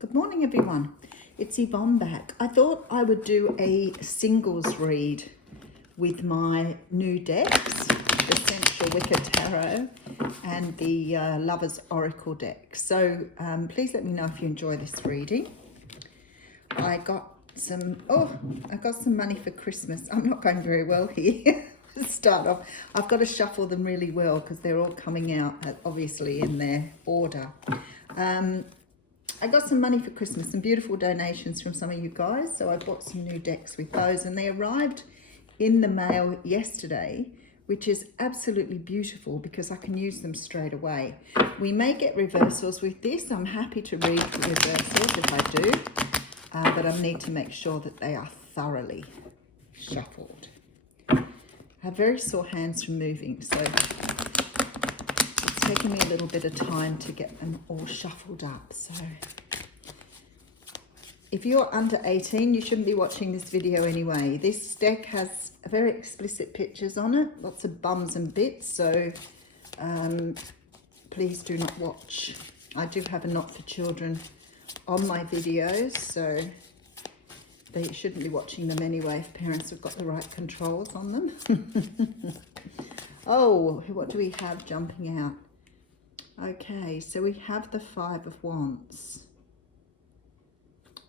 Good morning, everyone. It's Yvonne back. I thought I would do a singles read with my new decks, the Central Wicker Tarot and the Lover's Oracle deck. So please let me know if you enjoy this reading. I got some money for Christmas. I'm not going very well here. To start off, I've got to shuffle them really well because they're all coming out obviously in their order. I got some money for Christmas, some beautiful donations from some of you guys. So I bought some new decks with those and they arrived in the mail yesterday, which is absolutely beautiful because I can use them straight away. We may get reversals with this. I'm happy to read the reversals if I do, but I need to make sure that they are thoroughly shuffled. I have very sore hands from moving, so it's taking me a little bit of time to get them all shuffled up. So if you're under 18, you shouldn't be watching this video anyway. This deck has very explicit pictures on it, lots of bums and bits, so please do not watch. I do have a not for children on my videos, so they shouldn't be watching them anyway if parents have got the right controls on them. Oh, what do we have jumping out? Okay, so we have the Five of Wands.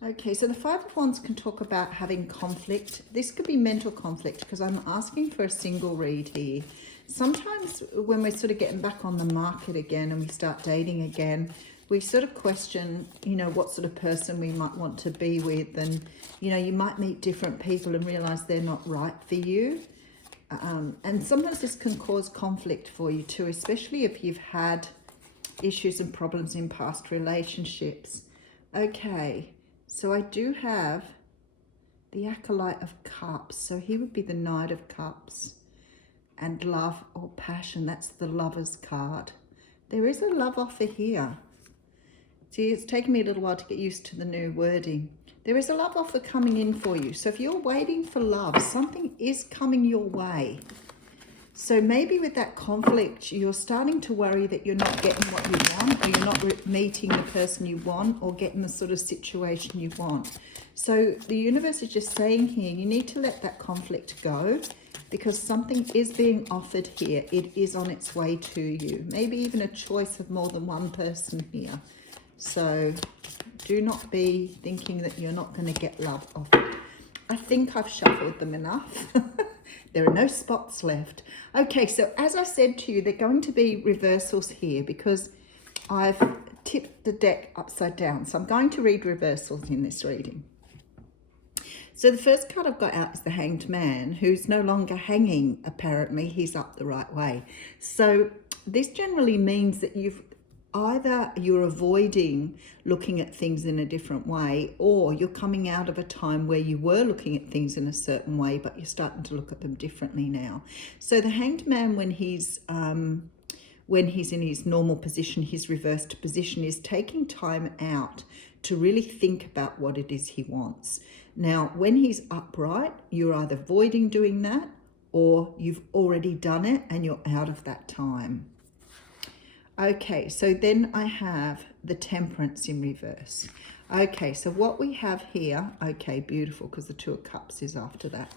Okay, so the Five of Wands can talk about having conflict. This could be mental conflict because I'm asking for a single read here. Sometimes when we're sort of getting back on the market again and we start dating again, we sort of question, you know, what sort of person we might want to be with. And, you know, you might meet different people and realize they're not right for you. And sometimes this can cause conflict for you too, especially if you've had issues and problems in past relationships. Okay, so I do have the Acolyte of Cups. So he would be the Knight of Cups. And love or passion, that's the Lover's card. There is a love offer here. See, it's taken me a little while to get used to the new wording. There is a love offer coming in for you. So if you're waiting for love, something is coming your way. So maybe with that conflict, you're starting to worry that you're not getting what you want, or you're not meeting the person you want, or getting the sort of situation you want. So the universe is just saying here, you need to let that conflict go because something is being offered here. It is on its way to you. Maybe even a choice of more than one person here. So do not be thinking that you're not going to get love offered. I think I've shuffled them enough. There are no spots left. Okay, so as I said to you, they're going to be reversals here because I've tipped the deck upside down. So I'm going to read reversals in this reading. So the first card I've got out is the Hanged Man, who's no longer hanging, apparently. He's up the right way. So this generally means that either you're avoiding looking at things in a different way, or you're coming out of a time where you were looking at things in a certain way, but you're starting to look at them differently now. So the Hanged Man, when he's in his normal position, his reversed position, is taking time out to really think about what it is he wants. Now, when he's upright, you're either avoiding doing that, or you've already done it and you're out of that time. Okay, so then I have the Temperance in reverse. Okay, so what we have here, okay, beautiful, because the Two of Cups is after that.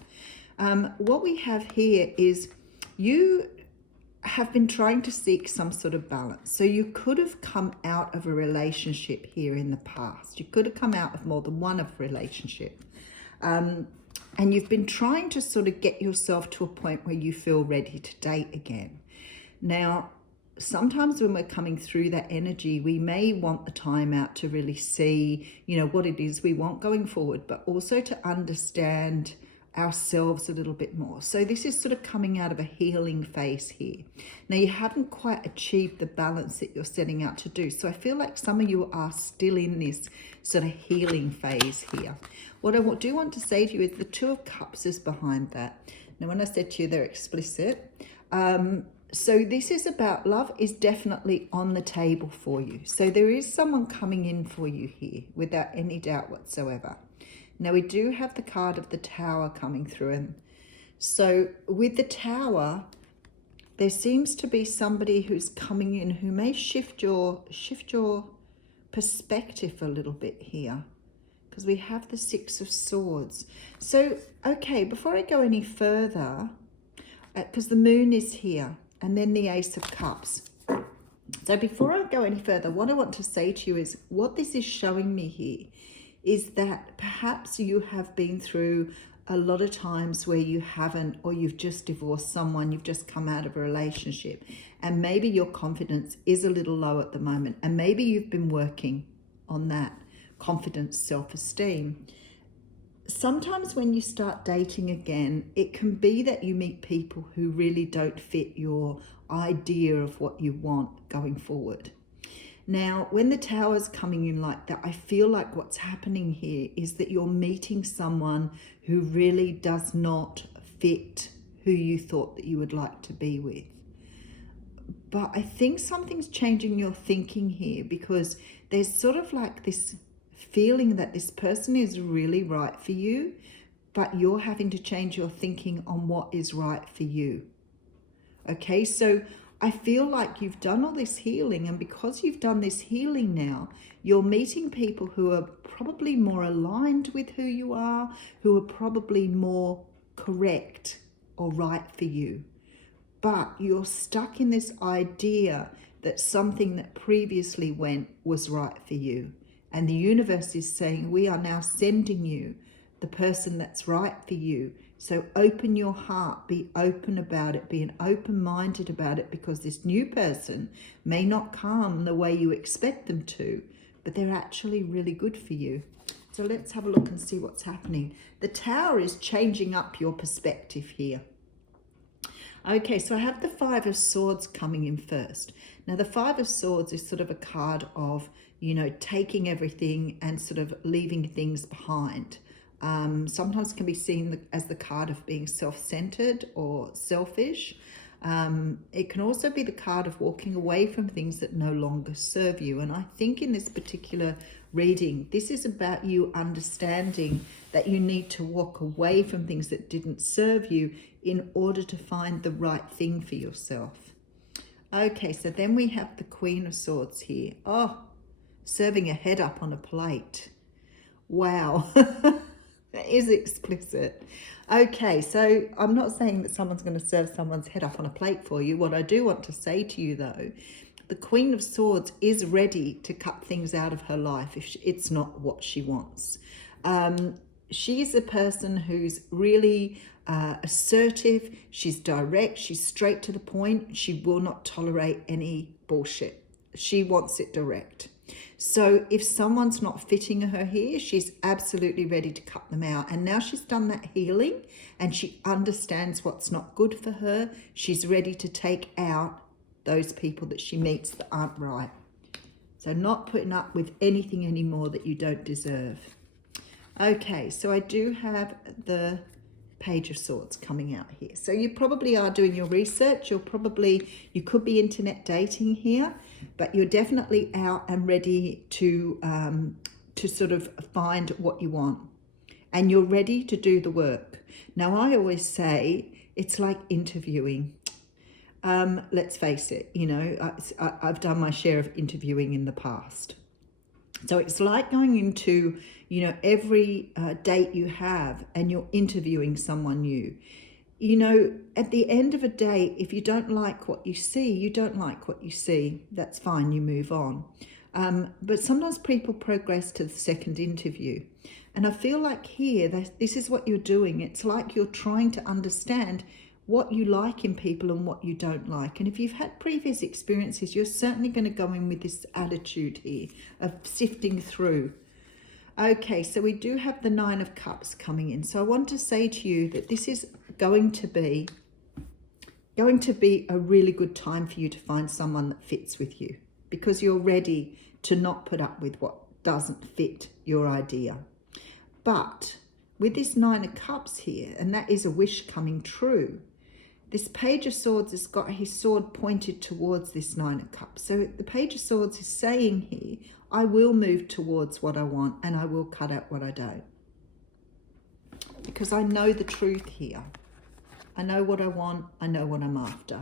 What we have here is you have been trying to seek some sort of balance. So you could have come out of a relationship here in the past. You could have come out of more than one of relationship. And you've been trying to sort of get yourself to a point where you feel ready to date again. Now, sometimes when we're coming through that energy, we may want the time out to really see, you know, what it is we want going forward, but also to understand ourselves a little bit more. So this is sort of coming out of a healing phase here. Now, you haven't quite achieved the balance that you're setting out to do. So I feel like some of you are still in this sort of healing phase here. What I do want to say to you is the Two of Cups is behind that. Now, when I said to you they're explicit, so this is about love is definitely on the table for you. So there is someone coming in for you here without any doubt whatsoever. Now we do have the card of the Tower coming through. And so with the Tower, there seems to be somebody who's coming in who may shift your perspective a little bit here, because we have the Six of Swords. So, okay, before I go any further, because the Moon is here, and then the Ace of Cups. So before I go any further, what I want to say to you is what this is showing me here is that perhaps you have been through a lot of times where you haven't, or you've just divorced someone, you've just come out of a relationship, and maybe your confidence is a little low at the moment, and maybe you've been working on that confidence, self-esteem. Sometimes when you start dating again, it can be that you meet people who really don't fit your idea of what you want going forward. Now, when the Tower's coming in like that, I feel like what's happening here is that you're meeting someone who really does not fit who you thought that you would like to be with. But I think something's changing your thinking here, because there's sort of like this feeling that this person is really right for you, but you're having to change your thinking on what is right for you. Okay, so I feel like you've done all this healing, and because you've done this healing now, you're meeting people who are probably more aligned with who you are, who are probably more correct or right for you. But you're stuck in this idea that something that previously went was right for you. And the universe is saying, we are now sending you the person that's right for you. So open your heart, be open about it, be an open-minded about it, because this new person may not come the way you expect them to, but they're actually really good for you. So let's have a look and see what's happening. The Tower is changing up your perspective here. Okay, so I have the Five of Swords coming in first. Now, the Five of Swords is sort of a card of, you know, taking everything and sort of leaving things behind. Sometimes can be seen as the card of being self-centered or selfish. It can also be the card of walking away from things that no longer serve you. And I think in this particular reading, this is about you understanding that you need to walk away from things that didn't serve you in order to find the right thing for yourself. Okay, so then we have the Queen of Swords here. Oh, serving a head up on a plate. Wow. That is explicit. Okay, so I'm not saying that someone's going to serve someone's head up on a plate for you. What I do want to say to you, though, the Queen of Swords is ready to cut things out of her life if it's not what she wants. She is a person who's really assertive. She's direct. She's straight to the point. She will not tolerate any bullshit. She wants it direct. So if someone's not fitting her here, she's absolutely ready to cut them out. And now she's done that healing and she understands what's not good for her. She's ready to take out those people that she meets that aren't right. So not putting up with anything anymore that you don't deserve. Okay, so I do have the Page of Swords coming out here. So you probably are doing your research. You could be internet dating here, but you're definitely out and ready to sort of find what you want, and you're ready to do the work. Now, I always say it's like interviewing. Let's face it, you know, I've done my share of interviewing in the past. So it's like going into, you know, every date you have and you're interviewing someone new. You know, at the end of a day, if you don't like what you see, you don't like what you see. That's fine, you move on. But sometimes people progress to the second interview. And I feel like here, this is what you're doing. It's like you're trying to understand what you like in people and what you don't like. And if you've had previous experiences, you're certainly going to go in with this attitude here of sifting through. Okay, so we do have the Nine of Cups coming in. So I want to say to you that this is going to be a really good time for you to find someone that fits with you, because you're ready to not put up with what doesn't fit your idea. But with this Nine of Cups here, and that is a wish coming true, this Page of Swords has got his sword pointed towards this Nine of Cups. So the Page of Swords is saying here, I will move towards what I want and I will cut out what I don't. Because I know the truth here. I know what I want. I know what I'm after.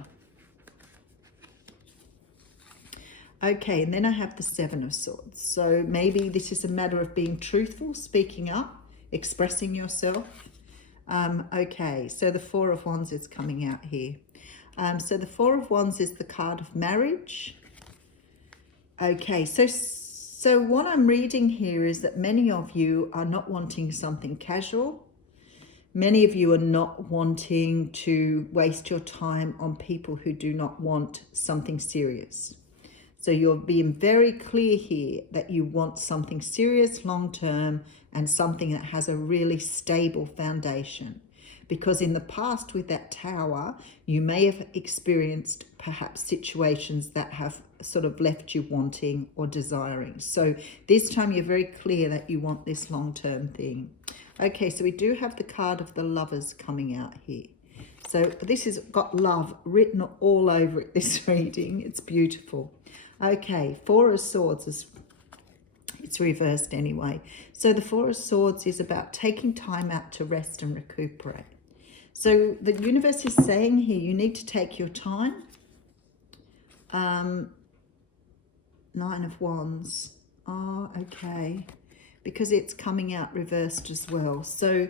Okay, and then I have the Seven of Swords. So maybe this is a matter of being truthful, speaking up, expressing yourself. Okay, so the Four of Wands is coming out here. So the Four of Wands is the card of marriage. Okay, so what I'm reading here is that many of you are not wanting something casual. Many of you are not wanting to waste your time on people who do not want something serious. So you're being very clear here that you want something serious, long-term, and something that has a really stable foundation. Because in the past with that Tower, you may have experienced perhaps situations that have sort of left you wanting or desiring. So this time you're very clear that you want this long-term thing. Okay, so we do have the card of the Lovers coming out here. So this has got love written all over it, this reading. It's beautiful. Okay, Four of Swords it's reversed anyway. So the Four of Swords is about taking time out to rest and recuperate. So the universe is saying here, you need to take your time. Nine of Wands. Oh, okay. Because it's coming out reversed as well. So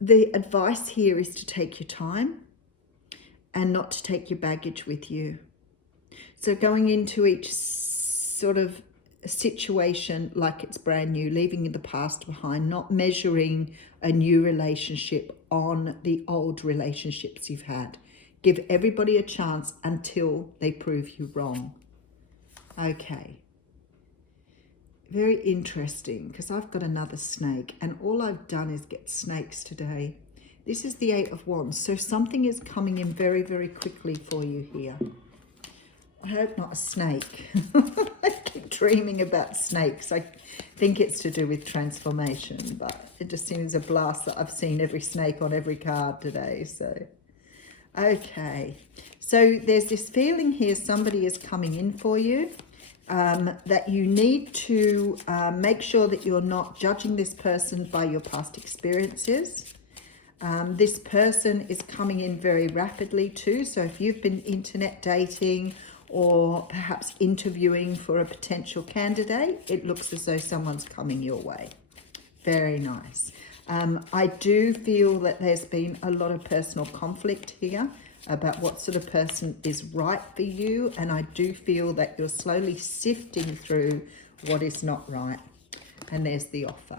the advice here is to take your time and not to take your baggage with you. So going into each sort of situation like it's brand new, leaving the past behind, not measuring a new relationship on the old relationships you've had. Give everybody a chance until they prove you wrong. Okay. Very interesting, because I've got another snake and all I've done is get snakes today. This is the Eight of Wands. So something is coming in very, very quickly for you here. I hope not a snake. I keep dreaming about snakes. I think it's to do with transformation, but it just seems a blast that I've seen every snake on every card today. So, okay. So there's this feeling here somebody is coming in for you, that you need to make sure that you're not judging this person by your past experiences. This person is coming in very rapidly too. So if you've been internet dating or perhaps interviewing for a potential candidate, it looks as though someone's coming your way. Very nice. I do feel that there's been a lot of personal conflict here about what sort of person is right for you. And I do feel that you're slowly sifting through what is not right. And there's the offer.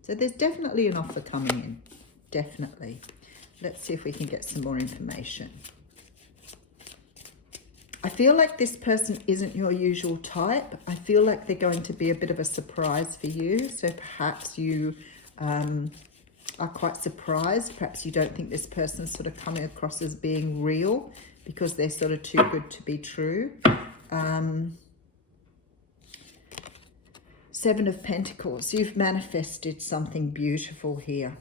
So there's definitely an offer coming in. Definitely. Let's see if we can get some more information. I feel like this person isn't your usual type. I feel like they're going to be a bit of a surprise for you. So perhaps you are quite surprised. Perhaps you don't think this person's sort of coming across as being real because they're sort of too good to be true. Seven of Pentacles. You've manifested something beautiful here.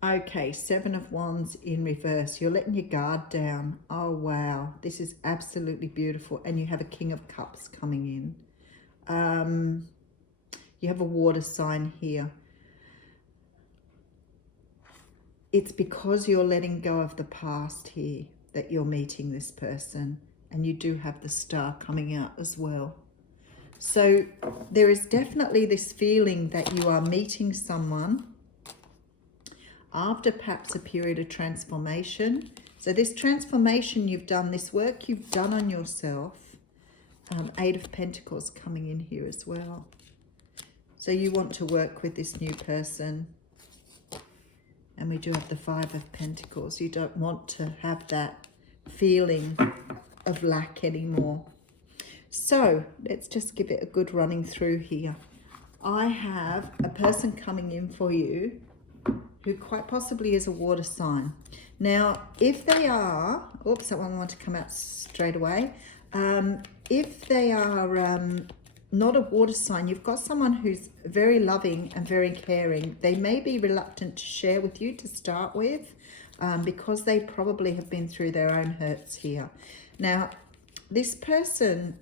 Okay, Seven of Wands in reverse. You're letting your guard down. Oh, wow. This is absolutely beautiful. And you have a King of Cups coming in. You have a water sign here. It's because you're letting go of the past here that you're meeting this person. And you do have the Star coming out as well. So there is definitely this feeling that you are meeting someone after perhaps a period of transformation. So this transformation you've done, this work you've done on yourself. Eight of Pentacles coming in here as well. So you want to work with this new person. And we do have the Five of Pentacles. You don't want to have that feeling of lack anymore. So let's just give it a good running through here. I have a person coming in for you who quite possibly is a water sign. Now, if they are, oops, that one wanted to come out straight away. If they are not a water sign, you've got someone who's very loving and very caring. They may be reluctant to share with you to start with because they probably have been through their own hurts here. Now, this person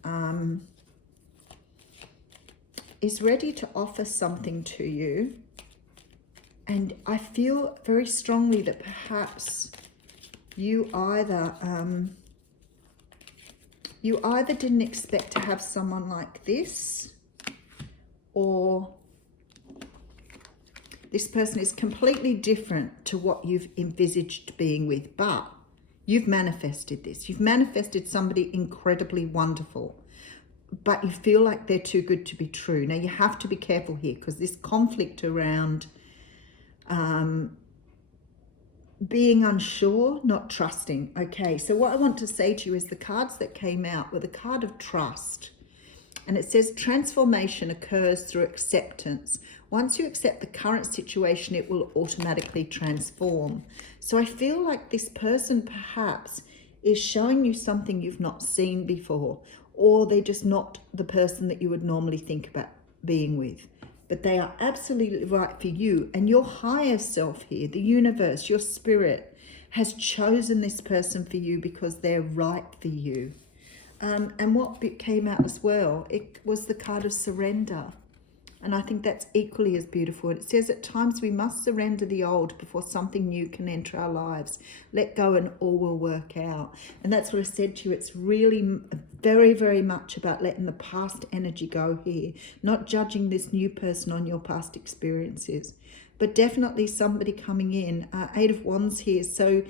is ready to offer something to you. And I feel very strongly that perhaps you either You either didn't expect to have someone like this, or this person is completely different to what you've envisaged being with, but you've manifested this. You've manifested somebody incredibly wonderful, but you feel like they're too good to be true. Now, you have to be careful here, because this conflict around being unsure, not trusting. Okay, so what I want to say to you is the cards that came out were the card of trust. And it says transformation occurs through acceptance. Once you accept the current situation, it will automatically transform. So I feel like this person perhaps is showing you something you've not seen before, or they're just not the person that you would normally think about being with. But they are absolutely right for you. And your higher self here, the universe, your spirit, has chosen this person for you because they're right for you. And what came out as well, it was the card of surrender. And I think that's equally as beautiful. It says at times we must surrender the old before something new can enter our lives. Let go and all will work out. And that's what I said to you. It's really very, very much about letting the past energy go here. Not judging this new person on your past experiences. But definitely somebody coming in. 8 of Wands here. So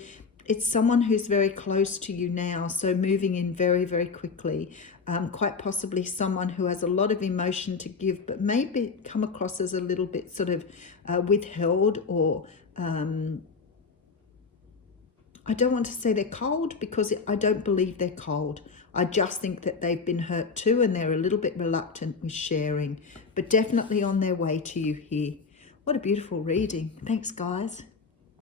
it's someone who's very close to you now. So moving in very, very quickly. Quite possibly someone who has a lot of emotion to give, but maybe come across as a little bit sort of withheld, or I don't want to say they're cold, because I don't believe they're cold. I just think that they've been hurt too, and they're a little bit reluctant with sharing, but definitely on their way to you here. What a beautiful reading. Thanks, guys.